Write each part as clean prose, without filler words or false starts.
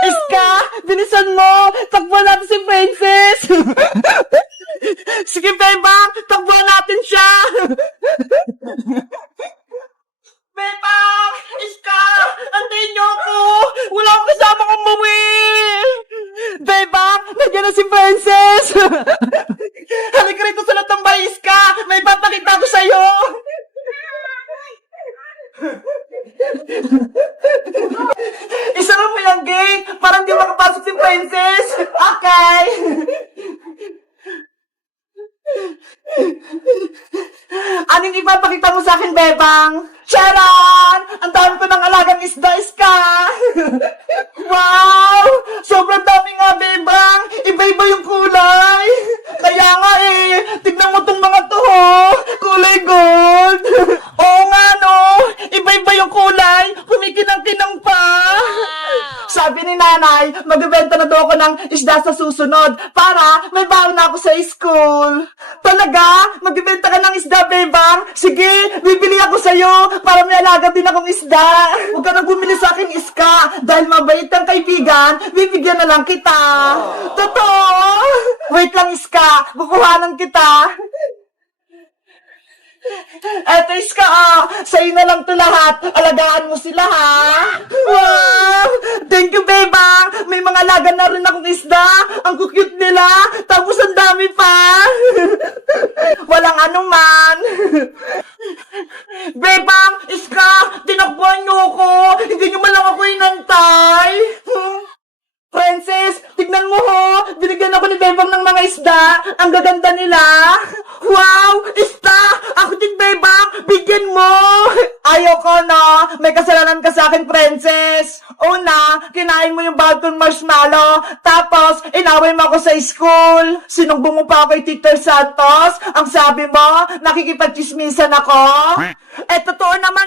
Iska, bilisan mo! Takbuhan natin si Princess! Sige, Bebang! Takbuhan natin siya! Bebang! Iska! Antayin niyo ako! Wala akong kasama kong umuwi! Bebang! Nandiyan na si Princess! Halika rito sa latambay, Iska! May papakita ko sa'yo! Isara mo yung gate para hindi makapasok si Princess. Okay. Anong ipapakita mo sa akin, Bebang? Charan! Ang dami ko ng alagang isda, Iska! Wow! Sobrang dami nga, Bebang! Iba-iba yung kulay! Kaya nga tignan mo tong mga to, oh! Kulay gold! Oo nga, no! Iba-iba yung kulay! Kumikinang-kinang pa! Sabi ni nanay, magbebenta na daw ako ng isda sa susunod para may baon na ako sa school. Talaga? Magbebenta ka ng isda, Bebang? Sige, bibili ako sa'yo para may alaga din akong isda. Huwag ka nang bumili sa akin, Iska. Dahil mabait kang kaibigan, bibigyan na lang kita. Totoo? Wait lang, Iska. Kukuhanan kita. Eto, Iska, sa'yo na lang to lahat. Alagaan mo sila, ha? Wow! Thank you, Bebang! May mga alaga na rin akong isda. Ang cute nila. Tapos ang dami pa. Walang anuman. Bebang! Iska! Tinakbuhan niyo ako! Hindi niyo man lang ako inantay! Princess! Tignan mo ho! Binigyan ako ni Bebang ng mga isda! Ang gaganda nila! Wow! Isda! Ako din, Bebang! Bigyan mo! Ayoko na! May kasalanan ka sa akin, Princess! Una, kinain mo yung bawat kong marshmallow. Tapos, inaway mo ako sa school. Sinumbong mo pa ako kay Teacher Santos. Ang sabi mo, nakikipagchismisan ako. Eh, totoo naman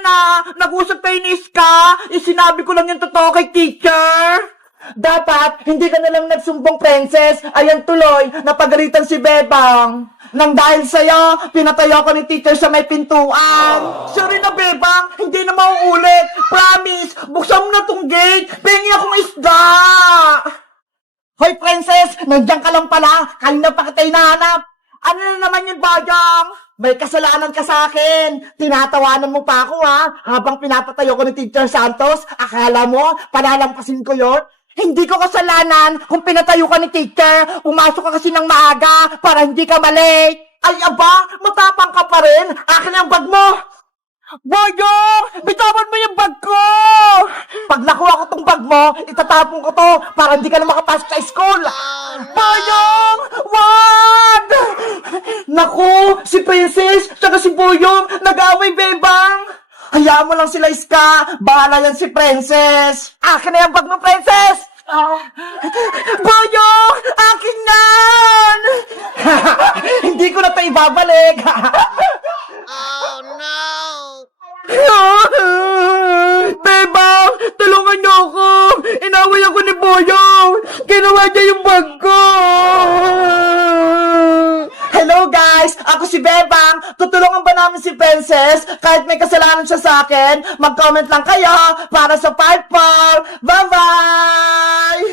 nag-usap kayo ni Iska. Sinabi ko lang yung totoo kay Teacher. Dapat, hindi ka nalang nagsumbong, Princess. Ayan tuloy, napagalitan si Bebang. Nang dahil sa'yo, pinatayo ko ni Teacher sa may pintuan. Sorry na, Bebang, hindi na mauulit. Promise, buksan mo na tong gate. Pengi akong isda. Hoy, Princess, nandiyan ka lang pala. Kanina pa kita hinahanap. Ano na naman yun, Bajang? May kasalanan ka sa akin. Tinatawanan mo pa ako, ha? Habang pinapatayo ko ni Teacher Santos, akala mo, palalampasin ko yon? Hindi ko kasalanan kung pinatayo ka ni Teacher. Pumasok ka kasi ng maaga para hindi ka malate. Ay, aba, matapang ka pa rin. Akin ang bag mo. Boyong, bitawan mo yung bag ko. Pag nakuha ko tong bag mo, itatapon ko to para hindi ka na makapasok sa school. Boyong, wag! Naku, si Princess, saka si Boyong, nag-away, Bebang. Hayaan mo lang sila, Iska. Bahala yan si Princess. Akin na yung bag mo, Princess. Boyong! Akin yan! Hindi ko na ito ibabalik. Oh, no! Bebang! Tulungan niyo ako! Inaway ako ni Boyong! Ginawa niya yung bag ko! Hello guys! Ako si Bebang! Tutulungan ba namin si Princess? Kahit may kasalanan siya sa akin, mag-comment lang kayo para sa 5-4! Bye-bye!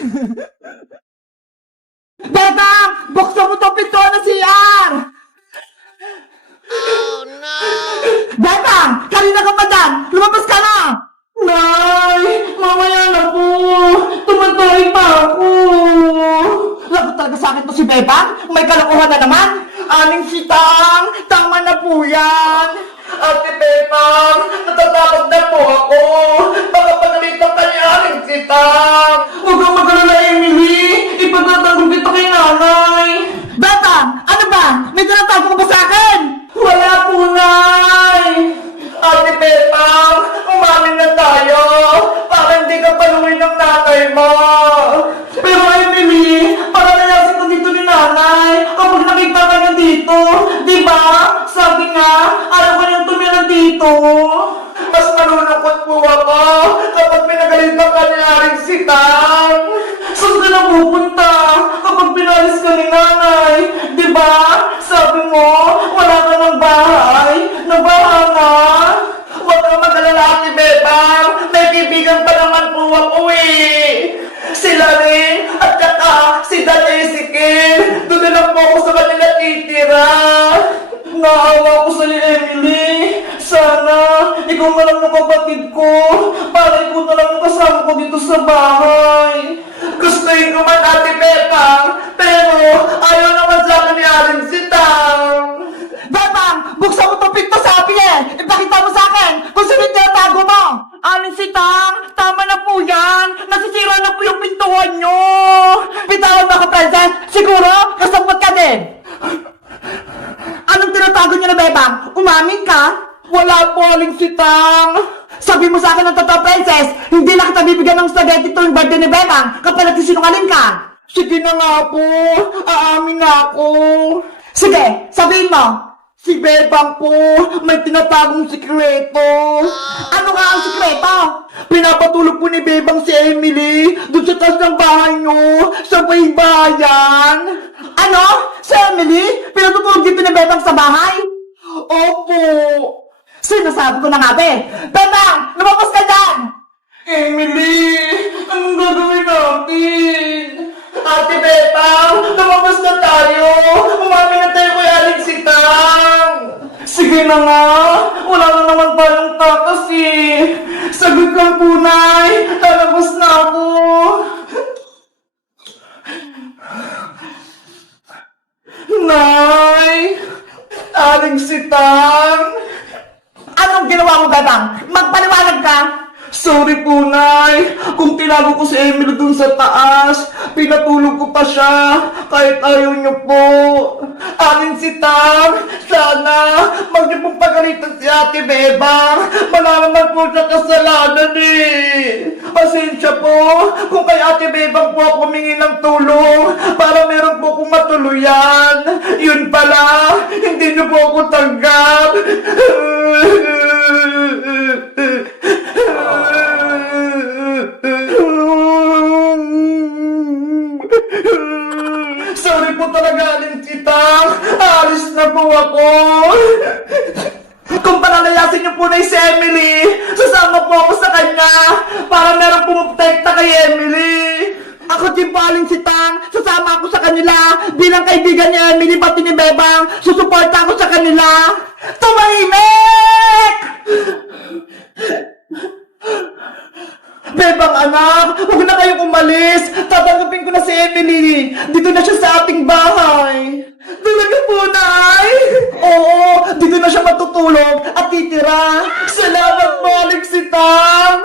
Bebang! Buksan mo itong pinto na CR! Oh, no! Bebang! Kanina ka pa dyan! Lumabas ka na! Nay! Mamaya na po! Tumatay pa ako! Lagot talaga sa akin to si Bebang? May kalokohan na naman! Aling sitang! Tama na po yan! Ate Bebang! Natatakot na po ako! Baka pagalitan ka ni Aling sitang! Huwag kang mag-alala, Emily! Ipagtatanggol kita kay nanay! Bebang! Ano ba? May tinatago ka ba sa akin? Wala po, Nay! Ate Bebang! Umamin na tayo! Para hindi ka paluin ng nanay mo! Pero Emily, para nalasin ko dito ni nanay kapag nakita ka niya dito. Diba? Sabi nga, ayaw ko niyang tumira dito. Mas malulungkot po ako kapag pinagalitan ka ni Aling Sita. si Dan Ezekiel. Doon na lang po ako sa kanila titira. Naawa ko sa ni Emily. Sana, ikaw na lang ang kapatid ko. Para ikaw na lang ang kasama ko dito sa bahay. Gustuin ko man Ate Bebang, pero ayaw naman sa akin ni Aling Sitang. Bebang, buksan mo itong pinto sabi eh. Ipakita mo sa akin kung sino yung tinatago mo. Aling Sitang, tama na po yan. Nasisira na po yung pintuan nyo. Bitawan mo ako, princess. Siguro, kasabot ka din. Anong tinatago niyo na, Bebang? Umamin ka? Wala po, Aling Sitang. Sabi mo sa akin ng totoo, princess, hindi na kita bibigyan ng spaghetti tuwing birthday ni Bebang kapag nagsisinungaling ka. Sige na nga po, aamin na ako. Sige, sabihin mo. Si Bebang po, may tinatagong sikreto. Ano nga ang sikreto? Pinapatulog po ni Bebang si Emily doon sa taas ng bahay nyo, sa bayan. Ano? Si Emily? Pinatutulog dito ni Bebang sa bahay? Opo. Sinasabi ko na nga, be. Bebang, lumabas ka dyan! Emily, anong gagawin natin? Ate Bebang, lumabas na tayo! Umami na tayo kay Aling Sitang! Sige na nga, wala na naman tayong takas eh. Sagot kang punay, lalabas na ako. Nay, Aling Sitang! Anong ginawa mo, Bebang? Magpaliwanag ka! Sorry po, Nay. Kung tinago ko si Emily dun sa taas, pinatulog ko pa siya, kahit ayaw niyo po. Aling Sitang, sana, mag niyo pong pagalitan si Ate Bebang. Wala naman po siya kasalanan eh. Pasensya po, kung kay Ate Bebang po ako humingi ng tulong, para meron po akong matuluyan. Yun pala, hindi niyo po ako tanggap. Sorry po talaga, Aling Sitang. Alis na po ako. Kung palalayasin niyo po na si Emily, sasama po ako sa kanya para meron pumuprotekta kay Emily. Ako din po, Aling Sitang. Sasama ako sa kanila bilang kaibigan ni Emily pati ni Bebang. Susuporta ako sa kanila. Tumahimik! Bebang anak, huwag na kayong umalis. Tatanggapin ko na si Emily. Dito na siya sa ating bahay. Talaga po, Nay? Oo, dito na siya matutulog at titira. Salamat po, Aling Sitang.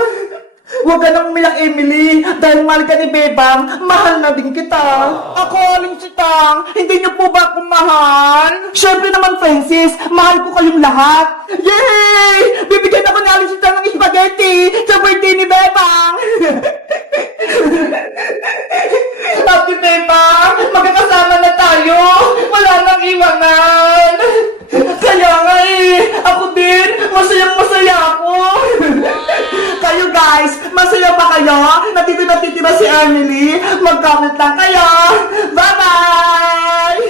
Huwag ka nang umiyak, Emily. Dahil mahal ka ni Bebang, mahal na din kita. Ako, Aling Sitang, hindi niyo po ba akong mahal? Siyempre naman, Francis, mahal ko kayong lahat. Yay! Bibigyan ako ni Aling Sitang ng spaghetti sa birthday ni Bebang. Happy Bebang, magkakasama na tayo. Wala nang iwanan. Kaya nga eh, ako din, masayang-masaya ako. Kayo guys, masaya ba kayo? Natitira si Emily? Mag-comment lang kayo. Bye-bye!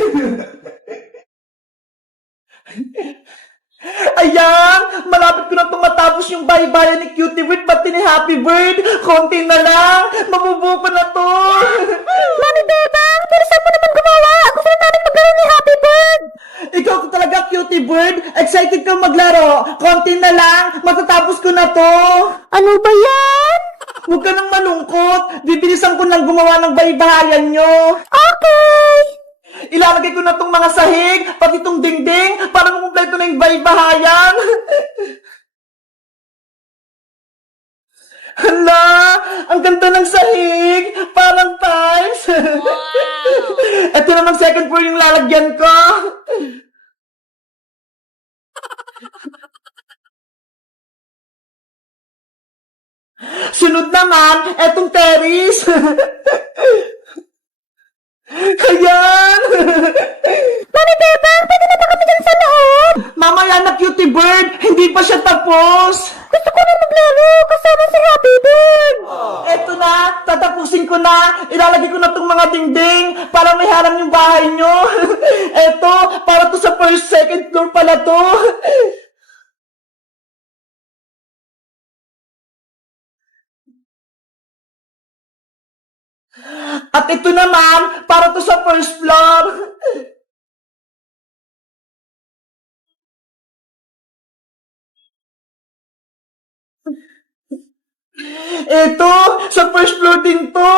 Ayan, malapit ko na matapos yung baybayan ni Cutie Bird pati ni Happy Bird. Konti na lang, mabubuo ko na to. Mami Bebang, bilisan mo naman gumawa. Gusto na namin maglaro ni Happy Bird. Ikaw talaga, Cutie Bird. Excited kang maglaro. Konti na lang, matatapos ko na to. Ano ba yan? Huwag ka nang malungkot. Bibilisan ko lang gumawa ng baybayan nyo. Okay. Ilalagay ko na tong mga sahig, pati tong dingding, para makumpleto na yung baybahayan. Hala, ang ganda ng sahig, parang tiles. Wow! Ito naman second floor yung lalagyan ko. Sunod naman, etong terrace. Ayan! Mami Bebang, pwede na ba kami dyan sa loob? Mamaya na, Cutie Bird, hindi pa siya tapos. Gusto ko na maglaro kasama si Happy Bird. Eto na, tatapusin ko na. Ilalagay ko na tong mga dingding para may harang yung bahay nyo. Eto, para to sa first, second floor pala to. At ito naman, para to sa first floor. Ito, sa first floor din to.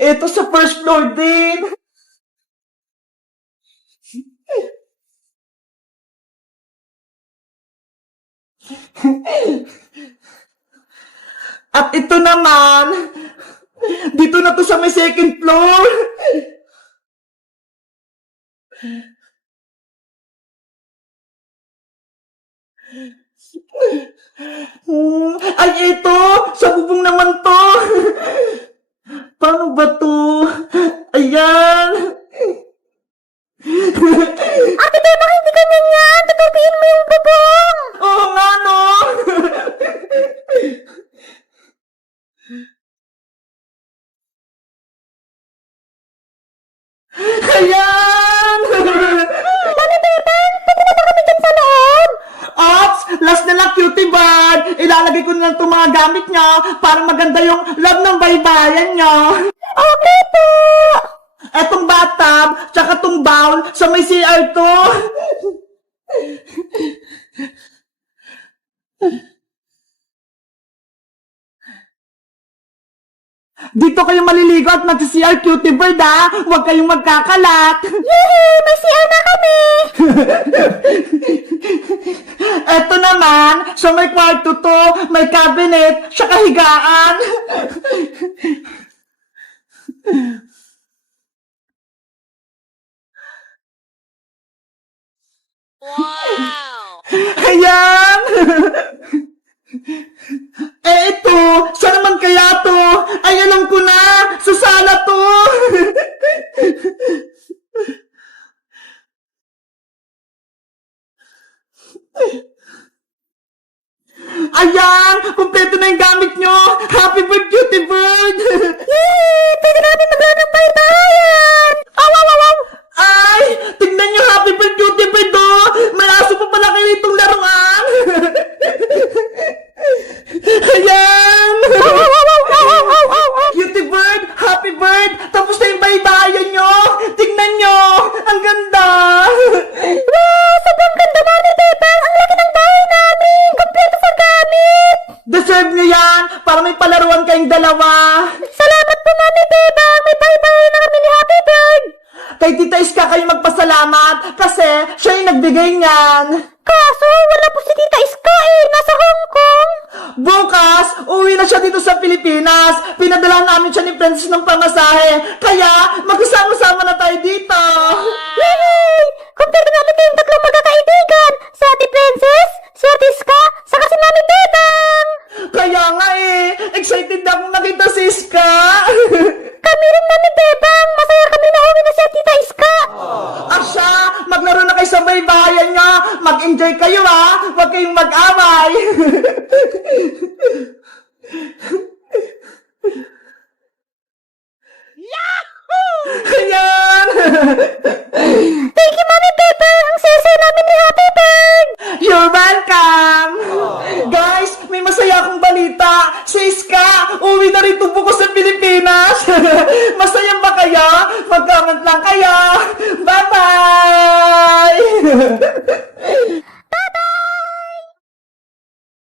Ito sa first floor din. At ito naman, dito na to sa may second floor. Ay, ito! Sa bubong naman to! Paano ba to? Ayan! Ate Bebang, hindi ganyan yan. Tutupiin mo yung bubong. Oo nga, no? Ayan! Mami Bebang, pwede na ba kami dyan sa loob? Ops! Last na lang, cutie bird! Ilalagay ko na lang itong mga gamit niya para maganda yung love ng baybayan niya. Okay po. Etong bathtub, tsaka tong bowl sa may CR to. Dito kayo maliligo at mag-CR, cutie bird, ha? Huwag kayong magkakalat. Yehey! May CR na kami. Eto naman, sa may kwarto to, may cabinet, tsaka higaan. Wow! Ayan! Ito, saan naman kaya to? Ay, alam ko na! Sa sala to! Ayan! Kumpleto na yung gamit nyo! Happy birthday, cutie bird! Yehey! Pwede namin maglaro ng baybayan. Aw, aw, aw, aw. Ay! Tignan nyo, happy birthday, cutie bird, oh! May aso pa pala kayo itong laruan! Ayan! Aw, aw, aw, aw, aw, aw, aw, aw, aw. Cutie bird, happy bird! Tapos na yung baybayan nyo! Tignan nyo! Ang ganda! Wow! Sobrang ganda, Mami Bebang. Ang laki ng bahay namin. Kompleto sa gamit. Deserve nyo yan para may palaruan kayong dalawa! Salamat po, Mami Bebang. May baybayan na kami ni Happy Bird. Kay Tita Iska kayo magpasalamat kasi siya yung nagbigay niyan! Kaso, wala po si Tita Iska eh. Nasa Hong Kong. Bukas, uwi na siya dito sa Pilipinas. Pinadala namin siya ni Princess ng pamasahe. Kaya, magkasama-sama na tayo dito. Yehey! Kompleto namin kayong tatlong magkakaibigan. Si Ate Princess, si Ate Iska, saka si Mami Bebang. Kaya nga eh, excited na akong nakita si Iska. Kami rin, Mami Bebang. Masaya kami na uwi na si Tita Iska. Asya, maglaro na kayo sa baybayan niya. Mag-enjoy kayo ha. Huwag kayong mag-away. Ayan. Thank you, Mami Bebang. Ang saya-saya namin ni Happy Bird. You're welcome! Guys, may masaya akong balita. Si Iska, uwi na rin buko sa Pilipinas.